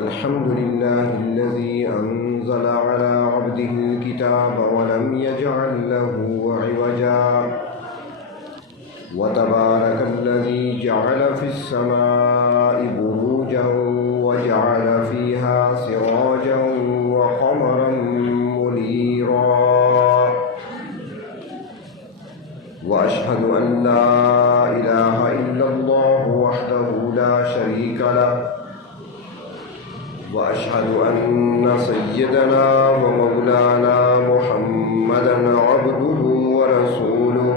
الحمد لله الذي أنزل على عبده الكتاب ولم يجعل له عوجا وتبارك الذي جعل في السماء بروجا وجعل فيها سراجا وقمرا منيرا وأشهد أن لا إله إلا الله وحده لا شريك له وأشهد أن سيدنا ومولانا محمدا عبده ورسوله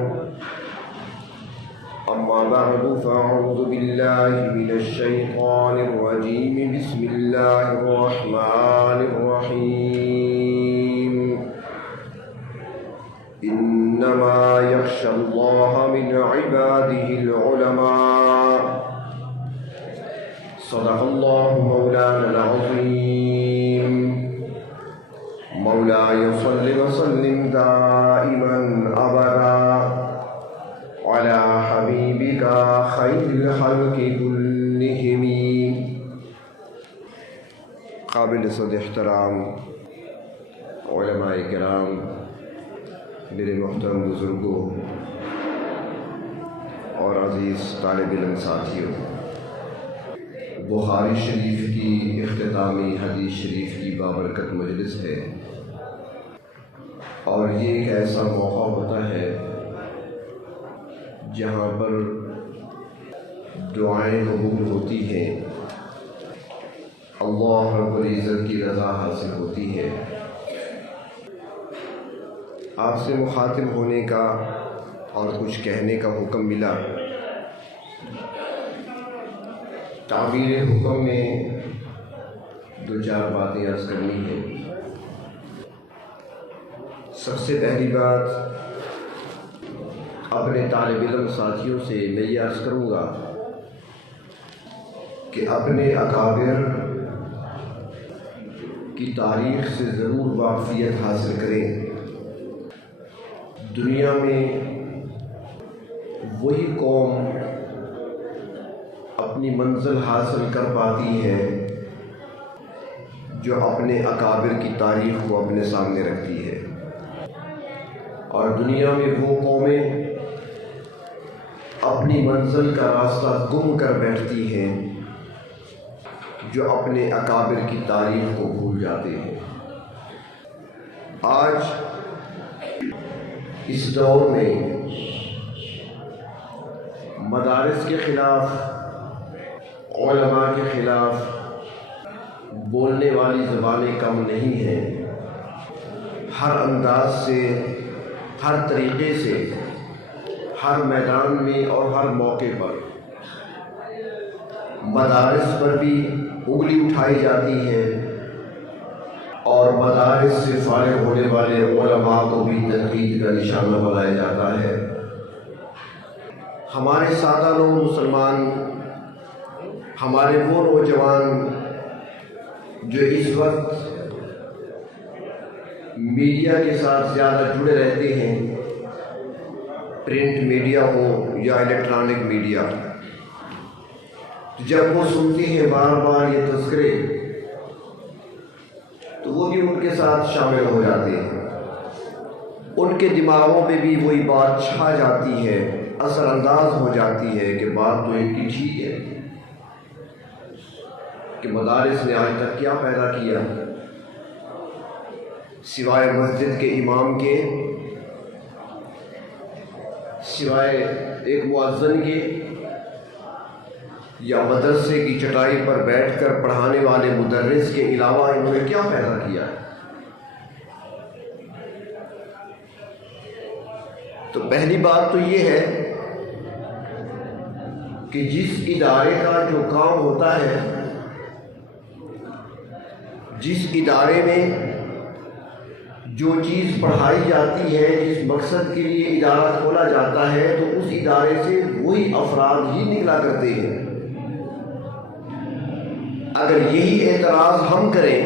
أما بعد فأعوذ بالله من الشيطان الرجيم بسم الله الرحمن الرحيم إنما يخشى الله من عباده العلماء صدق الله مولانا العظيم مولاي صل وسلم دائما أبدا على حبيبك خير الخلق كلهم. قابل صد احترام علماء کرام، میرے محترم بزرگوں اور عزیز طالب علم ساتھیوں، بخاری شریف کی اختتامی حدیث شریف کی بابرکت مجلس ہے، اور یہ ایک ایسا موقع ہوتا ہے جہاں پر دعائیں قبول ہوتی ہیں، اللہ رب العزت کی رضا حاصل ہوتی ہے. آپ سے مخاطب ہونے کا اور کچھ کہنے کا حکم ملا. تعبیر حکم میں دو چار باتیں عرض کرنی ہیں. سب سے پہلی بات، اپنے طالب علم ساتھیوں سے میں یہ عرض کروں گا کہ اپنے اکابر کی تاریخ سے ضرور واقفیت حاصل کریں. دنیا میں وہی قوم اپنی منزل حاصل کر پاتی ہے جو اپنے اکابر کی تاریخ کو اپنے سامنے رکھتی ہے، اور دنیا میں وہ قومیں اپنی منزل کا راستہ گم کر بیٹھتی ہیں جو اپنے اکابر کی تاریخ کو بھول جاتے ہیں. آج اس دور میں مدارس کے خلاف، علماء کے خلاف بولنے والی زبانیں کم نہیں ہیں. ہر انداز سے، ہر طریقے سے، ہر میدان میں اور ہر موقع پر مدارس پر بھی انگلی اٹھائی جاتی ہے، اور مدارس سے فارغ ہونے والے علماء کو بھی تنقید کا نشانہ بنایا جاتا ہے. ہمارے سادہ لوگ مسلمان، ہمارے وہ نوجوان جو اس وقت میڈیا کے ساتھ زیادہ جڑے رہتے ہیں، پرنٹ میڈیا ہو یا الیکٹرانک میڈیا، جب وہ سنتے ہیں بار بار یہ تذکرے تو وہ بھی ان کے ساتھ شامل ہو جاتے ہیں. ان کے دماغوں پہ بھی وہی بات چھا جاتی ہے، اثر انداز ہو جاتی ہے کہ بات تو ان کی ٹھیک ہے کہ مدارس نے آج تک کیا پیدا کیا سوائے مسجد کے امام کے، سوائے ایک مؤذن کے، یا مدرسے کی چٹائی پر بیٹھ کر پڑھانے والے مدرس کے علاوہ انہوں نے کیا پیدا کیا؟ تو پہلی بات تو یہ ہے کہ جس ادارے کا جو کام ہوتا ہے، جس ادارے میں جو چیز پڑھائی جاتی ہے، جس مقصد کے لیے ادارہ کھولا جاتا ہے، تو اس ادارے سے وہی افراد ہی نکلا کرتے ہیں. اگر یہی اعتراض ہم کریں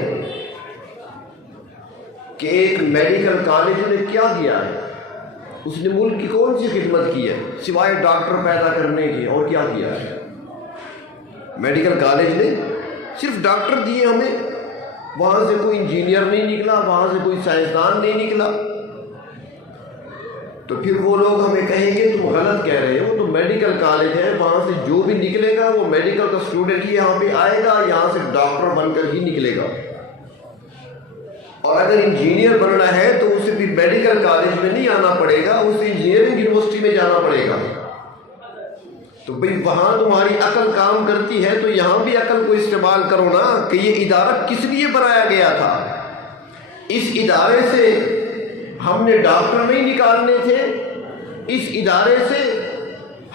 کہ ایک میڈیکل کالج نے کیا کیا ہے، اس نے ملک کی کون سی خدمت کی ہے سوائے ڈاکٹر پیدا کرنے کی، اور کیا کیا ہے؟ میڈیکل کالج نے صرف ڈاکٹر دیے ہمیں، وہاں سے کوئی انجینئر نہیں نکلا، وہاں سے کوئی سائنسدان نہیں نکلا، تو پھر وہ لوگ ہمیں کہیں گے تم غلط کہہ رہے ہو، تو میڈیکل کالج ہے، وہاں سے جو بھی نکلے گا وہ میڈیکل کا اسٹوڈنٹ ہی یہاں پہ آئے گا، یہاں سے ڈاکٹر بن کر ہی نکلے گا، اور اگر انجینئر بننا ہے تو اسے بھی میڈیکل کالج میں نہیں آنا پڑے گا، اسے انجینئرنگ یونیورسٹی میں جانا پڑے گا۔ تو بھئی وہاں تمہاری عقل کام کرتی ہے تو یہاں بھی عقل کو استعمال کرو نا، کہ یہ ادارہ کس لیے بنایا گیا تھا۔ اس ادارے سے ہم نے ڈاکٹر نہیں نکالنے تھے، اس ادارے سے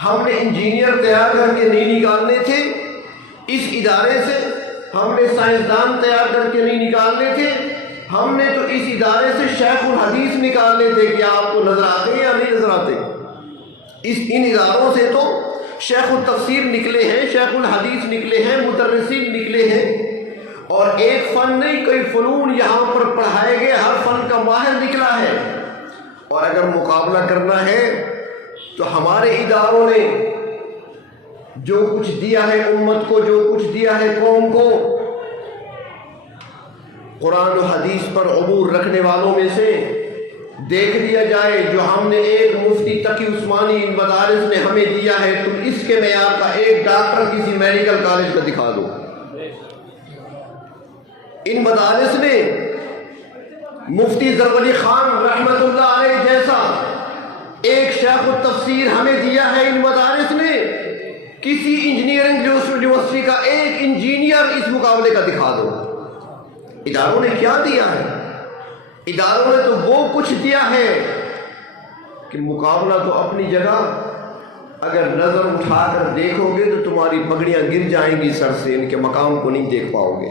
ہم نے انجینئر تیار کر کے نہیں نکالنے تھے، اس ادارے سے ہم نے سائنسدان تیار کر کے نہیں نکالنے تھے، ہم نے تو اس ادارے سے شیخ الحدیث نکالنے تھے۔ کیا آپ کو نظر آتے ہیں یا نہیں نظر آتے؟ ان اداروں سے تو شیخ التفسیر نکلے ہیں، شیخ الحدیث نکلے ہیں، مدرسین نکلے ہیں، اور ایک فن نہیں کئی فنون یہاں پر پڑھائے گئے، ہر فن کا ماہر نکلا ہے۔ اور اگر مقابلہ کرنا ہے تو ہمارے اداروں نے جو کچھ دیا ہے امت کو، جو کچھ دیا ہے قوم کو، قرآن و حدیث پر عبور رکھنے والوں میں سے دیکھ لیا جائے، جو ہم نے ایک مفتی تقی عثمانی ان مدارس نے ہمیں دیا ہے، تم اس کے معیار کا ایک ڈاکٹر کسی میڈیکل کالج کا دکھا دو۔ ان مدارس نے مفتی ضرب خان رحمت اللہ علیہ جیسا ایک شیخ التفسیر ہمیں دیا ہے، ان مدارس نے کسی انجینئرنگ یونیورسٹی کا ایک انجینئر اس مقابلے کا دکھا دو۔ اداروں نے کیا دیا ہے؟ اداروں نے تو وہ کچھ دیا ہے کہ مقابلہ تو اپنی جگہ، اگر نظر اٹھا کر دیکھو گے تو تمہاری پگڑیاں گر جائیں گی سر سے، ان کے مقام کو نہیں دیکھ پاؤ گے۔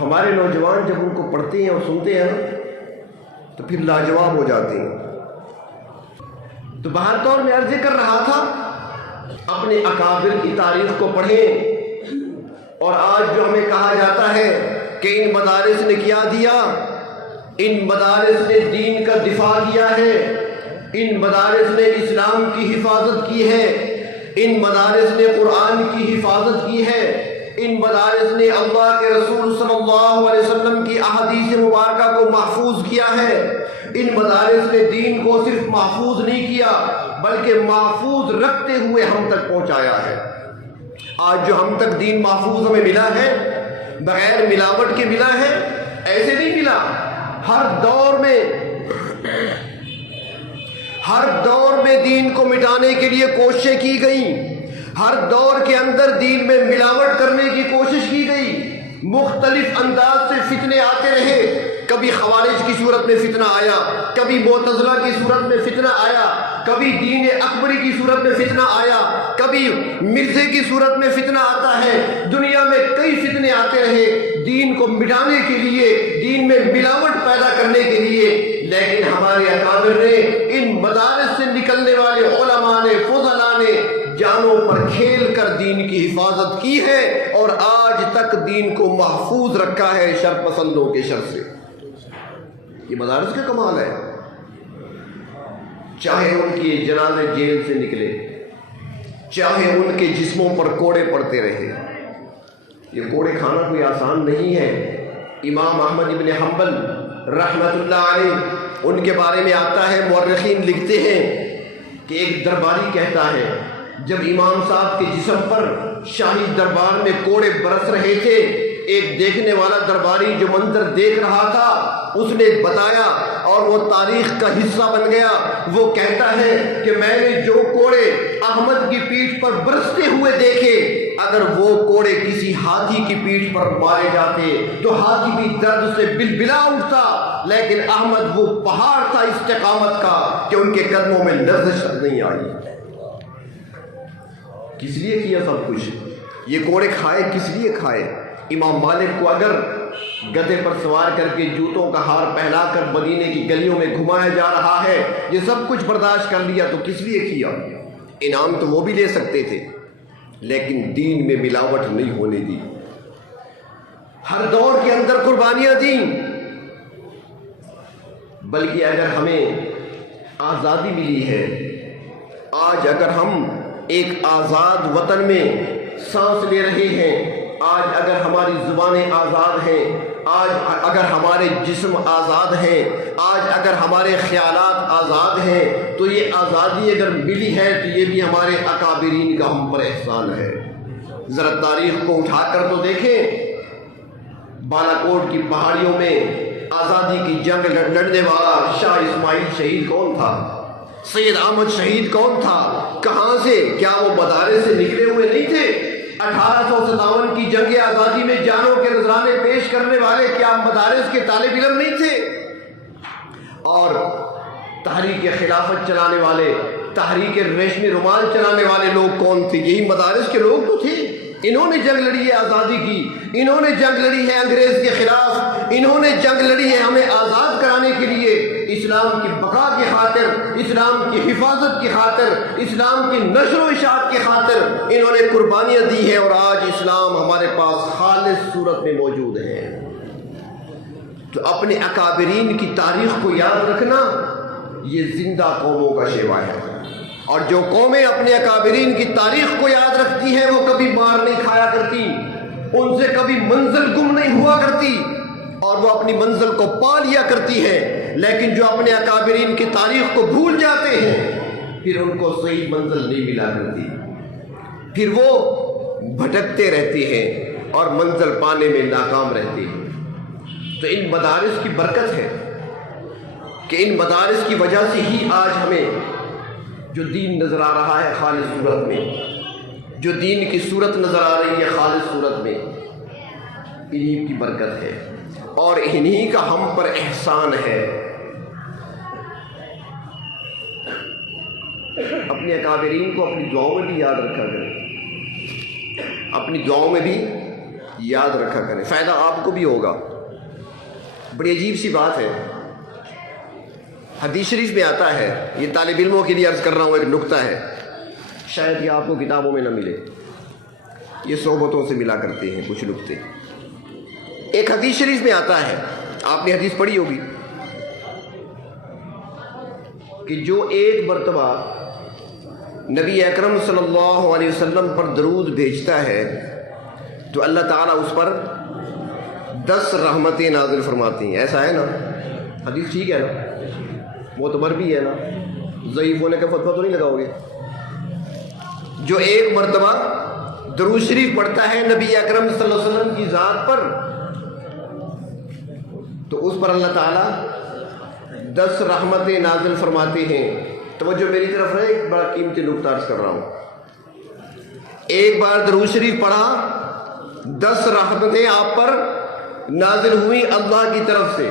ہمارے نوجوان جب ان کو پڑھتے ہیں اور سنتے ہیں تو پھر لاجواب ہو جاتے ہیں۔ تو بہر طور میں عرض کر رہا تھا، اپنے اکابر کی تاریخ کو پڑھیں، اور آج جو ہمیں کہا جاتا ہے کہ ان مدارس نے کیا دیا، ان مدارس نے دین کا دفاع کیا ہے، ان مدارس نے اسلام کی حفاظت کی ہے، ان مدارس نے قرآن کی حفاظت کی ہے، ان مدارس نے اللہ کے رسول صلی اللہ علیہ وسلم کی احادیث مبارکہ کو محفوظ کیا ہے، ان مدارس نے دین کو صرف محفوظ نہیں کیا بلکہ محفوظ رکھتے ہوئے ہم تک پہنچایا ہے۔ آج جو ہم تک دین محفوظ ہمیں ملا ہے، بغیر ملاوٹ کے ملا ہے، ایسے نہیں ملا۔ ہر دور میں دین کو مٹانے کے لیے کوششیں کی گئیں، ہر دور کے اندر دین میں ملاوٹ کرنے کی کوشش کی گئی، مختلف انداز سے فتنے آتے رہے، کبھی خوارج کی صورت میں فتنہ آیا، کبھی معتزلہ کی صورت میں فتنہ آیا، کبھی دین اکبری کی صورت میں فتنہ آیا، کبھی مرزے کی صورت میں فتنہ آتا ہے، دنیا میں کئی فتنے آتے رہے دین کو مٹانے کے لیے، دین میں ملاوٹ پیدا کرنے کے لیے، لیکن ہمارے اکابر نے، ان مدارس سے نکلنے والے علماء نے، فضلاء نے جانوں پر کھیل کر دین کی حفاظت کی ہے، اور آج تک دین کو محفوظ رکھا ہے شر پسندوں کے شر سے۔ یہ مدارس کا کمال ہے۔ چاہے ان کی جنازے جیل سے نکلے، چاہے ان کے جسموں پر کوڑے پڑتے رہے، یہ کوڑے کھانا کوئی آسان نہیں ہے۔ امام احمد ابن حنبل رحمت اللہ علیہ، ان کے بارے میں آتا ہے، مورخین لکھتے ہیں کہ ایک درباری کہتا ہے جب امام صاحب کے جسم پر شاہی دربار میں کوڑے برس رہے تھے، ایک دیکھنے والا درباری جو منظر دیکھ رہا تھا اس نے بتایا اور وہ تاریخ کا حصہ بن گیا۔ وہ کہتا ہے کہ میں نے جو کوڑے احمد کی پیٹھ پر برستے ہوئے دیکھے، اگر وہ کوڑے کسی ہاتھی کی پیٹھ پر مارے جاتے تو ہاتھی بھی درد سے بلبلا اٹھتا، لیکن احمد وہ پہاڑ تھا استقامت کا کہ ان کے قدموں میں لرزش نہیں آئی۔ کس لیے کیا سب کچھ؟ یہ کوڑے کھائے کس لیے کھائے؟ امام مالک کو اگر گدھے پر سوار کر کے جوتوں کا ہار پہنا کر مدینے کی گلیوں میں گھمایا جا رہا ہے، یہ سب کچھ برداشت کر لیا تو کس لیے کیا؟ انعام تو وہ بھی لے سکتے تھے، لیکن دین میں ملاوٹ نہیں ہونے دی۔ ہر دور کے اندر قربانیاں دیں، بلکہ اگر ہمیں آزادی ملی ہے، آج اگر ہم ایک آزاد وطن میں سانس لے رہے ہیں۔ آج اگر ہماری زبانیں آزاد ہیں، آج اگر ہمارے جسم آزاد ہیں، آج اگر ہمارے خیالات آزاد ہیں، تو یہ آزادی اگر ملی ہے تو یہ بھی ہمارے اکابرین کا ہم پر احسان ہے۔ ذرا تاریخ کو اٹھا کر تو دیکھیں، بالا کوٹ کی پہاڑیوں میں آزادی کی جنگ لڑنے والا شاہ اسماعیل شہید کون تھا؟ سید احمد شہید کون تھا؟ کہاں سے؟ کیا وہ مدارس سے نکلے ہوئے نہیں تھے؟ 1857 کی جنگ آزادی میں جانوں کے نذرانے پیش کرنے والے کیا مدارس کے طالب علم نہیں تھے؟ اور تحریک خلافت چلانے والے، تحریک ریشمی رومال چلانے والے لوگ کون تھے؟ یہی مدارس کے لوگ تو تھے۔ انہوں نے جنگ لڑی ہے آزادی کی، انہوں نے جنگ لڑی ہے انگریز کے خلاف، انہوں نے جنگ لڑی ہے ہمیں آزاد کرانے کے لیے، اسلام کی بقا کی خاطر، اسلام کی حفاظت کی خاطر، اسلام کی نشر و اشاعت کی خاطر انہوں نے قربانیاں دی ہیں، اور آج اسلام ہمارے پاس خالص صورت میں موجود ہے۔ تو اپنے اکابرین کی تاریخ کو یاد رکھنا یہ زندہ قوموں کا شیوا ہے، اور جو قومیں اپنے اکابرین کی تاریخ کو یاد رکھتی ہیں وہ کبھی مار نہیں کھایا کرتی، ان سے کبھی منزل گم نہیں ہوا کرتی، اور وہ اپنی منزل کو پا لیا کرتی ہے۔ لیکن جو اپنے اکابرین کی تاریخ کو بھول جاتے ہیں پھر ان کو صحیح منزل نہیں ملا کرتی، پھر وہ بھٹکتے رہتے ہیں اور منزل پانے میں ناکام رہتے ہیں۔ تو ان مدارس کی برکت ہے کہ ان مدارس کی وجہ سے ہی آج ہمیں جو دین نظر آ رہا ہے خالص صورت میں، جو دین کی صورت نظر آ رہی ہے خالص صورت میں، انہی کی برکت ہے اور انہی کا ہم پر احسان ہے۔ اپنے اکابرین کو اپنی دعاؤں میں بھی یاد رکھا کریں، اپنی دعاؤں میں بھی یاد رکھا کریں، فائدہ آپ کو بھی ہوگا۔ بڑی عجیب سی بات ہے، حدیث شریف میں آتا ہے، یہ طالب علموں کے لیے عرض کر رہا ہوں، ایک نکتہ ہے، شاید یہ آپ کو کتابوں میں نہ ملے، یہ صحبتوں سے ملا کرتے ہیں کچھ نکتے۔ ایک حدیث شریف میں آتا ہے، آپ نے حدیث پڑھی ہوگی، کہ جو ایک مرتبہ نبی اکرم صلی اللہ علیہ وسلم پر درود بھیجتا ہے تو اللہ تعالیٰ اس پر 10 رحمتیں نازل فرماتی ہیں۔ ایسا ہے نا؟ حدیث ٹھیک ہے نا؟ معتبر بھی ہے نا؟ ضعیف ہونے کا فتویٰ تو نہیں لگاؤ گے؟ جو ایک مرتبہ درود شریف پڑھتا ہے نبی اکرم صلی اللہ علیہ وسلم کی ذات پر تو اس پر اللہ تعالیٰ 10 رحمتیں نازل فرماتے ہیں۔ توجہ میری طرف ہے، ایک بڑا قیمتی نکتہ عرض کر رہا ہوں۔ ایک بار درود شریف پڑھا، 10 رحمتیں آپ پر نازل ہوئی اللہ کی طرف سے۔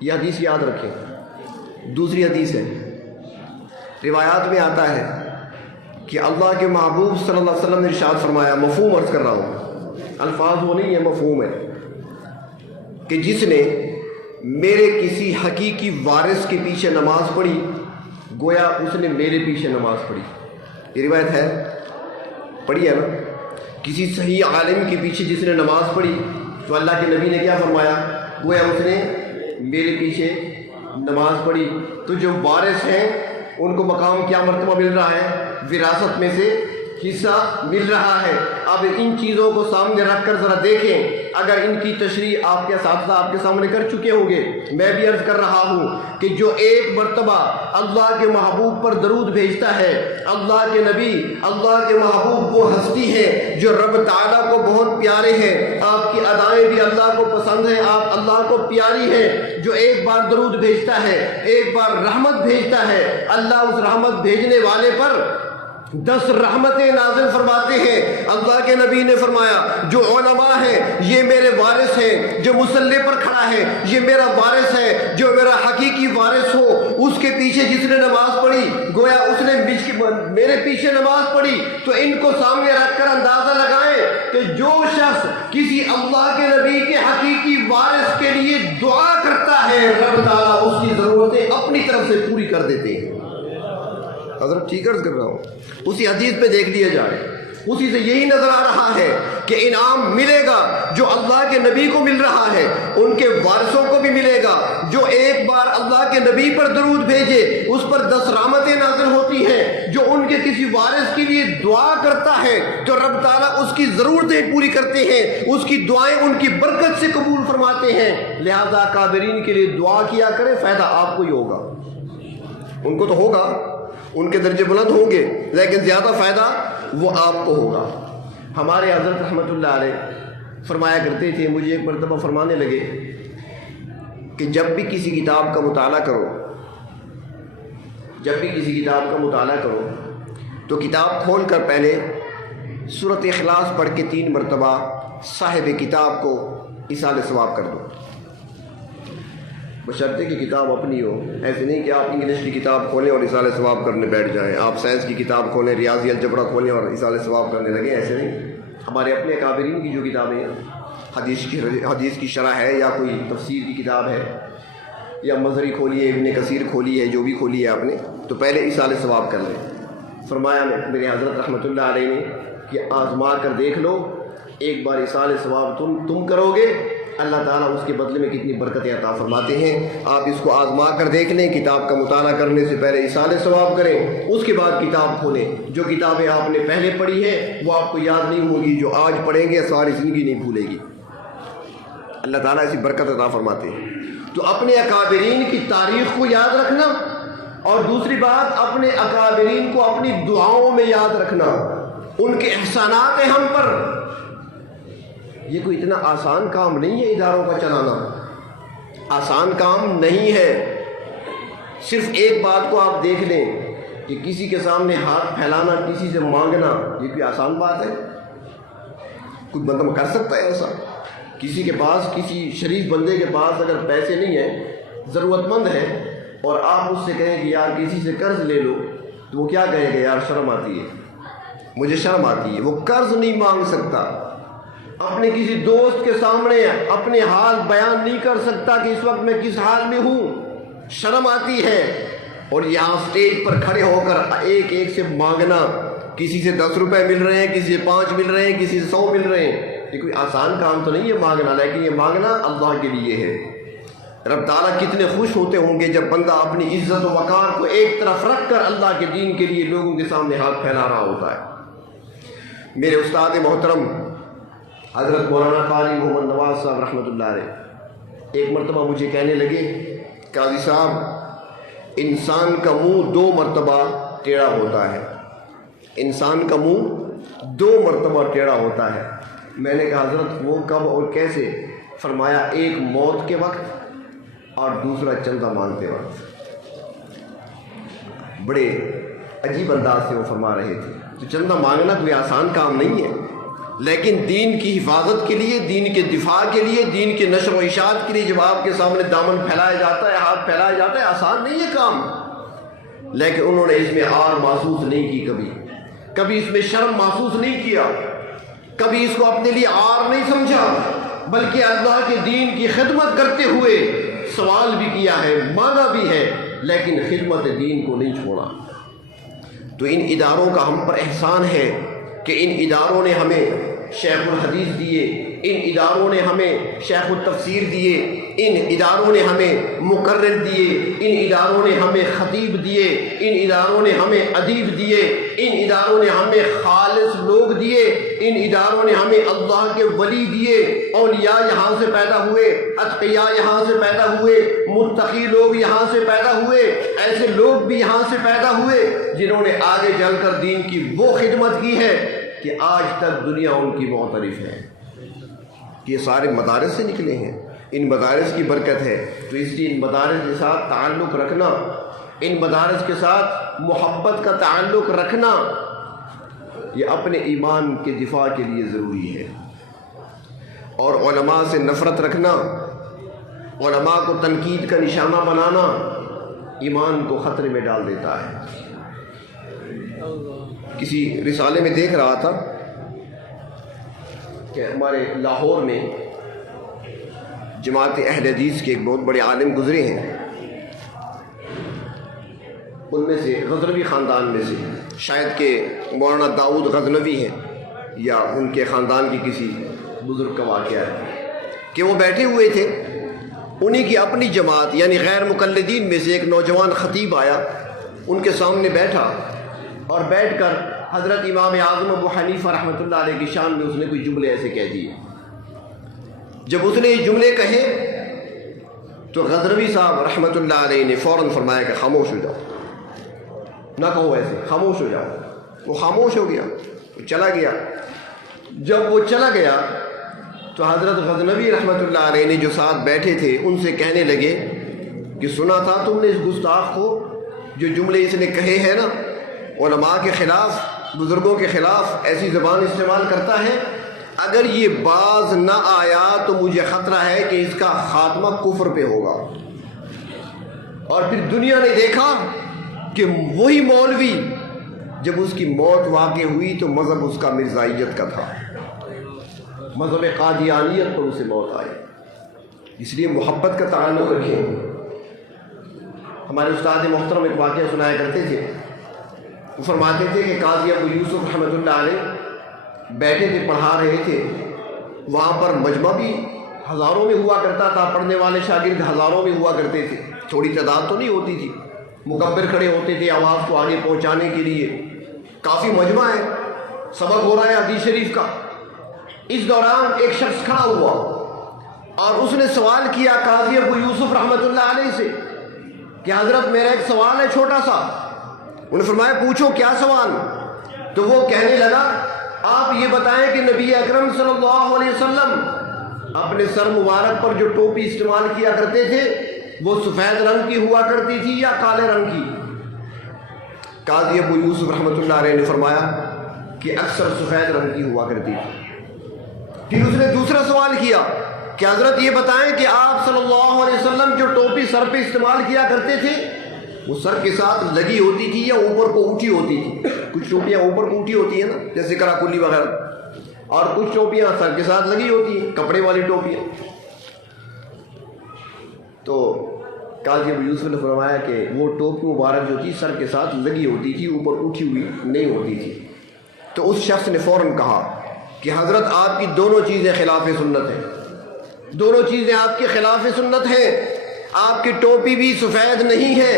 یہ حدیث یاد رکھیں۔ دوسری حدیث ہے، روایات میں آتا ہے کہ اللہ کے محبوب صلی اللہ علیہ وسلم نے ارشاد فرمایا، مفہوم عرض کر رہا ہوں، الفاظ وہ نہیں ہے، مفہوم ہے، کہ جس نے میرے کسی حقیقی وارث کے پیچھے نماز پڑھی گویا اس نے میرے پیچھے نماز پڑھی۔ یہ روایت ہے، پڑھی ہے نا؟ کسی صحیح عالم کے پیچھے جس نے نماز پڑھی تو اللہ کے نبی نے کیا فرمایا؟ گویا اس نے میرے پیچھے نماز پڑھی۔ تو جو وارث ہیں ان کو مقام کیا مرتبہ مل رہا ہے؟ وراثت میں سے حصہ مل رہا ہے۔ اب ان چیزوں کو سامنے رکھ کر ذرا دیکھیں، اگر ان کی تشریح آپ کے اساتذہ آپ کے سامنے کر چکے ہوں گے، میں بھی عرض کر رہا ہوں کہ جو ایک مرتبہ اللہ کے محبوب پر درود بھیجتا ہے، اللہ کے نبی، اللہ کے محبوب وہ ہستی ہے جو رب تعالیٰ کو بہت پیارے ہیں، آپ کی ادائیں بھی اللہ کو پسند ہیں، آپ اللہ کو پیاری ہیں، جو ایک بار درود بھیجتا ہے، ایک بار رحمت بھیجتا ہے، اللہ اس رحمت بھیجنے والے پر 10 رحمتیں نازل فرماتے ہیں۔ اللہ کے نبی نے فرمایا جو علماء ہیں یہ میرے وارث ہیں، جو مصلی پر کھڑا ہے یہ میرا وارث ہے، جو میرا حقیقی وارث ہو اس کے پیچھے جس نے نماز پڑھی گویا اس نے میرے پیچھے نماز پڑھی۔ تو ان کو سامنے رکھ کر اندازہ لگائیں کہ جو شخص کسی اللہ کے نبی کے حقیقی وارث کے لیے دعا کرتا ہے رب تعالیٰ اس کی ضرورتیں اپنی طرف سے پوری کر دیتے ہیں۔ حضرت ٹھیک عرض کر رہا ہوں، اسی حدیث پہ دیکھ لیا جائے، اسی سے یہی نظر آ رہا ہے کہ انعام ملے گا جو اللہ کے نبی کو مل رہا ہے ان کے وارثوں کو بھی ملے گا۔ جو ایک بار اللہ کے نبی پر درود بھیجے اس پر 10 رحمتیں نازل ہوتی ہیں۔ جو ان کے کسی وارث کے لیے دعا کرتا ہے تو رب تعالیٰ اس کی ضرورتیں پوری کرتے ہیں، اس کی دعائیں ان کی برکت سے قبول فرماتے ہیں۔ لہذا اکابرین کے لیے دعا کیا کرے، فائدہ آپ کو ہی ہوگا، ان کو تو ہوگا، ان کے درجے بلند ہوں گے، لیکن زیادہ فائدہ وہ آپ کو ہوگا۔ ہمارے حضرت رحمۃ اللہ علیہ فرمایا کرتے تھے، مجھے ایک مرتبہ فرمانے لگے کہ جب بھی کسی کتاب کا مطالعہ کرو تو کتاب کھول کر پہلے سورۃ اخلاص پڑھ کے 3 مرتبہ صاحب کتاب کو ایصال ثواب کر دو، بشرطے کہ کتاب اپنی ہو۔ ایسے نہیں کہ آپ انگلش کی کتاب کھولیں اور ایصال ثواب کرنے بیٹھ جائیں، آپ سائنس کی کتاب کھولیں، ریاضی الجبرا کھولیں اور ایصال ثواب کرنے لگیں، ایسے نہیں۔ ہمارے اپنے اکابرین کی جو کتابیں ہیں، حدیث کی شرح ہے یا کوئی تفسیر کی کتاب ہے یا مظہری کھولی ہے، ابن کثیر کھولی ہے، جو بھی کھولی ہے آپ نے، تو پہلے ایصال ثواب کر لیں۔ فرمایا میرے حضرت رحمۃ اللہ علیہ نے کہ آزما کر دیکھ لو، ایک بار ایصال ثواب تم کرو گے، اللہ تعالیٰ اس کے بدلے میں کتنی برکتیں عطا فرماتے ہیں۔ آپ اس کو آزما کر دیکھ لیں، کتاب کا مطالعہ کرنے سے پہلے ایصال ثواب کریں، اس کے بعد کتاب کھولیں۔ جو کتابیں آپ نے پہلے پڑھی ہے وہ آپ کو یاد نہیں ہوگی، جو آج پڑھیں گے ساری زندگی نہیں بھولے گی۔ اللہ تعالیٰ ایسی برکت عطا فرماتے ہیں۔ تو اپنے اکابرین کی تاریخ کو یاد رکھنا، اور دوسری بات اپنے اکابرین کو اپنی دعاؤں میں یاد رکھنا، ان کے احسانات ہیں ہم پر۔ یہ کوئی اتنا آسان کام نہیں ہے، اداروں کا چلانا آسان کام نہیں ہے۔ صرف ایک بات کو آپ دیکھ لیں کہ کسی کے سامنے ہاتھ پھیلانا، کسی سے مانگنا، یہ کوئی آسان بات ہے؟ کوئی بندہ کر سکتا ہے ایسا؟ کسی کے پاس، کسی شریف بندے کے پاس اگر پیسے نہیں ہیں، ضرورت مند ہے، اور آپ اس سے کہیں کہ یار کسی سے قرض لے لو، تو وہ کیا کہے گا؟ یار شرم آتی ہے، مجھے شرم آتی ہے۔ وہ قرض نہیں مانگ سکتا، اپنے کسی دوست کے سامنے اپنے حال بیان نہیں کر سکتا کہ اس وقت میں کس حال میں ہوں، شرم آتی ہے۔ اور یہاں اسٹیج پر کھڑے ہو کر ایک ایک سے مانگنا، کسی سے 10 روپے مل رہے ہیں، کسی سے 5 مل رہے ہیں، کسی سے 100 مل رہے ہیں، یہ کوئی آسان کام تو نہیں ہے مانگنا، لیکن یہ مانگنا اللہ کے لیے ہے۔ رب تعالیٰ کتنے خوش ہوتے ہوں گے جب بندہ اپنی عزت و وقار کو ایک طرف رکھ کر اللہ کے دین کے لیے لوگوں کے سامنے ہاتھ پھیلا رہا ہوتا ہے۔ میرے استاد محترم حضرت مولانا قاری محمد نواز صاحب رحمۃ اللہ علیہ ایک مرتبہ مجھے کہنے لگے، قاضی صاحب انسان کا منہ 2 مرتبہ ٹیڑھا ہوتا ہے، انسان کا منہ 2 مرتبہ ٹیڑھا ہوتا ہے۔ میں نے کہا حضرت وہ کب اور کیسے؟ فرمایا ایک موت کے وقت اور دوسرا چندہ مانگتے وقت۔ بڑے عجیب انداز سے وہ فرما رہے تھے۔ تو چندہ مانگنا کوئی آسان کام نہیں ہے، لیکن دین کی حفاظت کے لیے، دین کے دفاع کے لیے، دین کے نشر و اشاعت کے لیے جب آپ کے سامنے دامن پھیلایا جاتا ہے، ہاتھ پھیلایا جاتا ہے، آسان نہیں ہے کام۔ لیکن انہوں نے اس میں آر محسوس نہیں کی، کبھی اس میں شرم محسوس نہیں کیا، کبھی اس کو اپنے لیے آر نہیں سمجھا، بلکہ اللہ کے دین کی خدمت کرتے ہوئے سوال بھی کیا ہے، مانگا بھی ہے، لیکن خدمت دین کو نہیں چھوڑا۔ تو ان اداروں کا ہم پر احسان ہے کہ ان اداروں نے ہمیں شیخ الحدیث دیے، ان اداروں نے ہمیں شیخ التفسیر دیے، ان اداروں نے ہمیں مقرر دیے، ان اداروں نے ہمیں خطیب دیے، ان اداروں نے ہمیں ادیب دیے، ان اداروں نے ہمیں خالص لوگ دیے، ان اداروں نے ہمیں اللہ کے ولی دیے، اولیاء یہاں سے پیدا ہوئے، اتقیاء یہاں سے پیدا ہوئے، متقی لوگ یہاں سے پیدا ہوئے، ایسے لوگ بھی یہاں سے پیدا ہوئے جنہوں نے آگے چل کر دین کی وہ خدمت کی ہے کہ آج تک دنیا ان کی معترف ہے۔ یہ سارے مدارس سے نکلے ہیں، ان مدارس کی برکت ہے۔ تو اس لیے ان مدارس کے ساتھ تعلق رکھنا، ان مدارس کے ساتھ محبت کا تعلق رکھنا، یہ اپنے ایمان کے دفاع کے لیے ضروری ہے۔ اور علماء سے نفرت رکھنا، علماء کو تنقید کا نشانہ بنانا ایمان کو خطرے میں ڈال دیتا ہے۔ کسی رسالے میں دیکھ رہا تھا کہ ہمارے لاہور میں جماعت اہل حدیث کے ایک بہت بڑے عالم گزرے ہیں، ان میں سے غزنوی خاندان میں سے شاید کہ مولانا داؤد غزنوی ہیں، یا ان کے خاندان کی کسی بزرگ کا واقعہ ہے کہ وہ بیٹھے ہوئے تھے، انہی کی اپنی جماعت یعنی غیر مقلدین میں سے ایک نوجوان خطیب آیا، ان کے سامنے بیٹھا اور بیٹھ کر حضرت امام اعظم ابو حنیفہ رحمۃ اللہ علیہ کی شان میں اس نے کوئی جملے ایسے کہہ دیے۔ جب اس نے یہ جملے کہے تو غزنوی صاحب رحمۃ اللہ علیہ نے فوراً فرمایا کہ خاموش ہو جاؤ، نہ کہو ایسے، خاموش ہو جاؤ۔ وہ خاموش ہو گیا، وہ چلا گیا۔ جب وہ چلا گیا تو حضرت غزنوی رحمۃ اللہ علیہ نے جو ساتھ بیٹھے تھے ان سے کہنے لگے کہ سنا تھا تم نے اس گستاخ کو، جو جملے اس نے کہے ہیں نا، علماء کے خلاف، بزرگوں کے خلاف ایسی زبان استعمال کرتا ہے، اگر یہ باز نہ آیا تو مجھے خطرہ ہے کہ اس کا خاتمہ کفر پہ ہوگا۔ اور پھر دنیا نے دیکھا کہ وہی مولوی جب اس کی موت واقع ہوئی تو مذہب اس کا مرزائیت کا تھا، مذہب قادیانیت پر اسے موت آئی۔ اس لیے محبت کا تعلق رکھیں۔ ہمارے استاد محترم ایک واقعہ سنایا کرتے تھے، وہ فرماتے تھے کہ قاضی ابو یوسف رحمۃ اللہ علیہ بیٹھے تھے، پڑھا رہے تھے، وہاں پر مجمع بھی ہزاروں میں ہوا کرتا تھا، پڑھنے والے شاگرد ہزاروں میں ہوا کرتے تھے، تھوڑی تعداد تو نہیں ہوتی تھی، مکبر کھڑے ہوتے تھے آواز کو آگے پہنچانے کے لیے، کافی مجمع ہے، سبق ہو رہا ہے حدیث شریف کا۔ اس دوران ایک شخص کھڑا ہوا اور اس نے سوال کیا قاضی ابو یوسف رحمۃ اللہ علیہ سے کہ حضرت میرا ایک سوال ہے چھوٹا سا۔ انہوں نے فرمایا پوچھو کیا سوال؟ تو وہ کہنے لگا آپ یہ بتائیں کہ نبی اکرم صلی اللہ علیہ وسلم اپنے سر مبارک پر جو ٹوپی استعمال کیا کرتے تھے وہ سفید رنگ کی ہوا کرتی تھی یا کالے رنگ کی؟ قاضی ابو یوسف رحمۃ اللہ علیہ نے فرمایا کہ اکثر سفید رنگ کی ہوا کرتی تھی۔ پھر اس نے دوسرا سوال کیا کہ حضرت یہ بتائیں کہ آپ صلی اللہ علیہ وسلم جو ٹوپی سر پہ استعمال کیا کرتے تھے وہ سر کے ساتھ لگی ہوتی تھی یا اوپر کو اونچی ہوتی تھی؟ کچھ ٹوپیاں اوپر کو اونچی ہوتی ہیں نا، جیسے کراکلی وغیرہ، اور کچھ ٹوپیاں سر کے ساتھ لگی ہوتی ہیں، کپڑے والی ٹوپیاں۔ تو قاضی ابو یوسف نے فرمایا کہ وہ ٹوپی مبارک جو تھی سر کے ساتھ لگی ہوتی تھی، اوپر اٹھی ہوئی نہیں ہوتی تھی۔ تو اس شخص نے فوراً کہا کہ حضرت آپ کی دونوں چیزیں خلاف سنت ہیں، دونوں چیزیں آپ کے خلاف سنت ہیں، آپ کی ٹوپی بھی سفید نہیں ہے،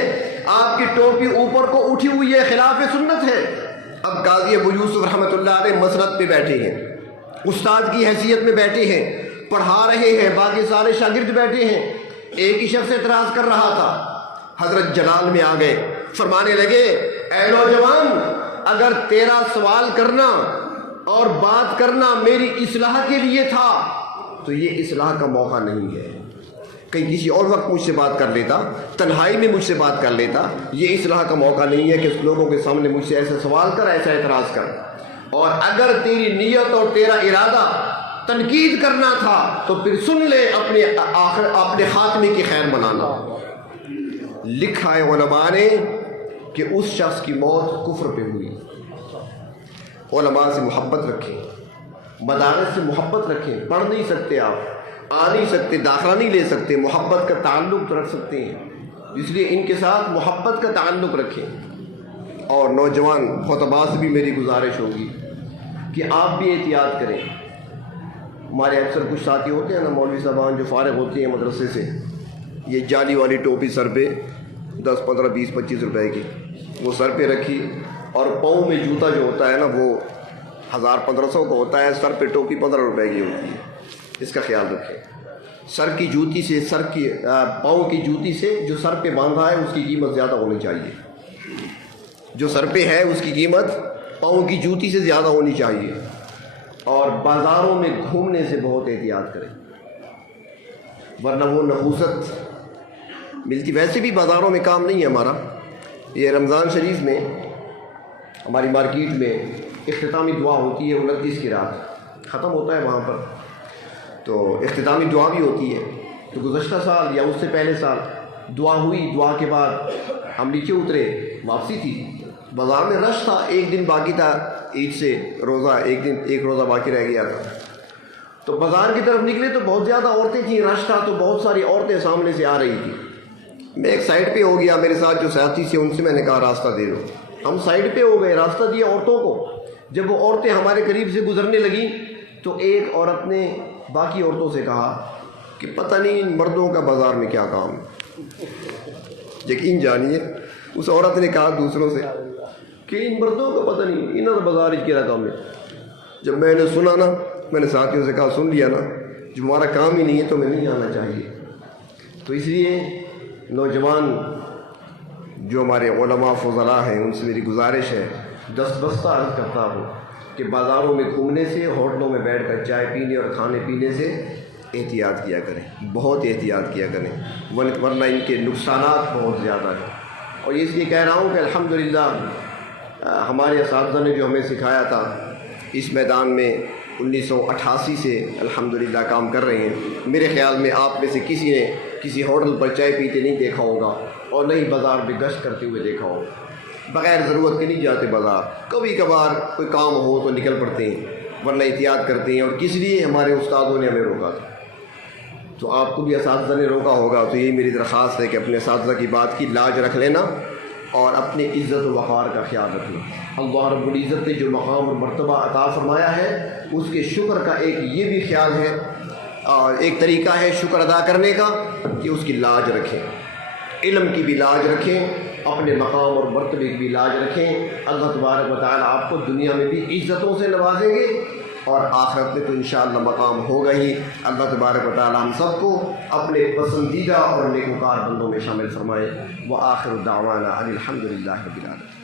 آپ کی ٹوپی اوپر کو اٹھی ہوئی ہے، خلاف سنت ہے۔ اب قاضی ابو یوسف رحمۃ اللہ علیہ مسرت پہ بیٹھے ہیں، استاد کی حیثیت میں بیٹھے ہیں، پڑھا رہے ہیں، باقی سارے شاگرد بیٹھے ہیں، ایک ہی شخص اعتراض کر رہا تھا۔ حضرت جلال میں آ گئے، فرمانے لگے اے نوجوان، اگر تیرا سوال کرنا اور بات کرنا میری اصلاح کے لیے تھا تو یہ اصلاح کا موقع نہیں ہے، کہیں کسی اور وقت مجھ سے بات کر لیتا، تنہائی میں مجھ سے بات کر لیتا، یہ اصلاح کا موقع نہیں ہے کہ لوگوں کے سامنے مجھ سے ایسا سوال کر، ایسا اعتراض کر۔ اور اگر تیری نیت اور تیرا ارادہ تنقید کرنا تھا تو پھر سن لے، اپنے خاتمے کی خیر منانا۔ لکھا ہے علماء نے کہ اس شخص کی موت کفر پہ ہوئی۔ علماء سے محبت رکھیں، مدارس سے محبت رکھیں، پڑھ نہیں سکتے آپ، آ نہیں سکتے، داخلہ نہیں لے سکتے، محبت کا تعلق رکھ سکتے ہیں، اس لیے ان کے ساتھ محبت کا تعلق رکھیں۔ اور نوجوان خطباء سے بھی میری گزارش ہوگی کہ آپ بھی احتیاط کریں۔ ہمارے اکثر کچھ ساتھی ہوتے ہیں نا مولوی صاحبان جو فارغ ہوتے ہیں مدرسے سے، یہ جالی والی ٹوپی سر پہ 10 15 20 25 روپے کی وہ سر پہ رکھی، اور پاؤں میں جوتا جو ہوتا ہے نا وہ 1000 1500 کا ہوتا ہے، سر پہ ٹوپی 15 روپے کی ہوتی ہے۔ اس کا خیال رکھیں، سر کی جوتی سے، پاؤں کی جوتی سے جو سر پہ باندھا ہے اس کی قیمت زیادہ ہونی چاہیے، جو سر پہ ہے اس کی قیمت پاؤں کی جوتی سے زیادہ ہونی چاہیے۔ اور بازاروں میں گھومنے سے بہت احتیاط کریں، ورنہ وہ نحوست ملتی۔ ویسے بھی بازاروں میں کام نہیں ہے ہمارا، یہ رمضان شریف میں ہماری مارکیٹ میں اختتامی دعا ہوتی ہے 29 کی رات، ختم ہوتا ہے وہاں پر، تو اختتامی دعا بھی ہوتی ہے۔ تو گزشتہ سال یا اس سے پہلے سال دعا ہوئی، دعا کے بعد ہم نیچے اترے، واپسی تھی، بازار میں رش تھا، ایک دن باقی تھا عید سے، روزہ ایک روزہ باقی رہ گیا تھا، تو بازار کی طرف نکلے تو بہت زیادہ عورتیں تھیں، رش تھا تو بہت ساری عورتیں سامنے سے آ رہی تھیں۔ میں ایک سائڈ پہ ہو گیا، میرے ساتھ جو ساتھی تھے ان سے میں نے کہا راستہ دے دو، ہم سائڈ پہ ہو گئے، راستہ دیا عورتوں کو، جب وہ عورتیں ہمارے قریب سے گزرنے لگیں تو ایک عورت نے باقی عورتوں سے کہا کہ پتہ نہیں ان مردوں کا بازار میں کیا کام ہے۔ یقین جانیے اس عورت نے کہا دوسروں سے کہ ان مردوں کا پتہ نہیں انہوں نے بازار کیا کام ہے۔ جب میں نے سنا نا، میں نے ساتھیوں سے کہا سن لیا نا، جو ہمارا کام ہی نہیں ہے تو میں نہیں آنا چاہیے۔ تو اس لیے نوجوان جو ہمارے علماء فضلاء ہیں ان سے میری گزارش ہے، دستبستہ عرض کرتا ہوں کہ بازاروں میں گھومنے سے، ہوٹلوں میں بیٹھ کر چائے پینے اور کھانے پینے سے احتیاط کیا کریں، بہت احتیاط کیا کریں، ورنہ ان کے نقصانات بہت زیادہ ہیں۔ اور اس لیے کہہ رہا ہوں کہ الحمدللہ ہمارے اساتذہ نے جو ہمیں سکھایا تھا اس میدان میں 1988 سے الحمدللہ کام کر رہے ہیں۔ میرے خیال میں آپ میں سے کسی نے کسی ہوٹل پر چائے پیتے نہیں دیکھا ہوگا اور نہ ہی بازار میں گشت کرتے ہوئے دیکھا ہوگا۔ بغیر ضرورت کے نہیں جاتے بازار، کبھی کبھار کوئی کام ہو تو نکل پڑتے ہیں، ورنہ احتیاط کرتے ہیں۔ اور کس لیے ہمارے استادوں نے ہمیں روکا تھا، تو آپ کو بھی اساتذہ نے روکا ہوگا، تو یہی میری درخواست ہے کہ اپنے اساتذہ کی بات کی لاج رکھ لینا اور اپنی عزت و وقار کا خیال رکھنا۔ اللہ رب العزت نے جو مقام اور مرتبہ عطا فرمایا ہے اس کے شکر کا ایک یہ بھی خیال ہے اور ایک طریقہ ہے شکر ادا کرنے کا کہ اس کی لاج رکھیں، علم کی بھی لاج رکھیں، اپنے مقام اور مرتبے کی بھی لاج رکھیں۔ اللہ تبارک و تعالیٰ آپ کو دنیا میں بھی عزتوں سے نوازیں گے اور آخرت میں تو انشاءاللہ مقام ہوگا ہی۔ اللہ تبارک و تعالیٰ ہم سب کو اپنے پسندیدہ اور نیکوکار بندوں میں شامل فرمائے۔ وآخر دعوانا ان الحمد للہ رب العالمین۔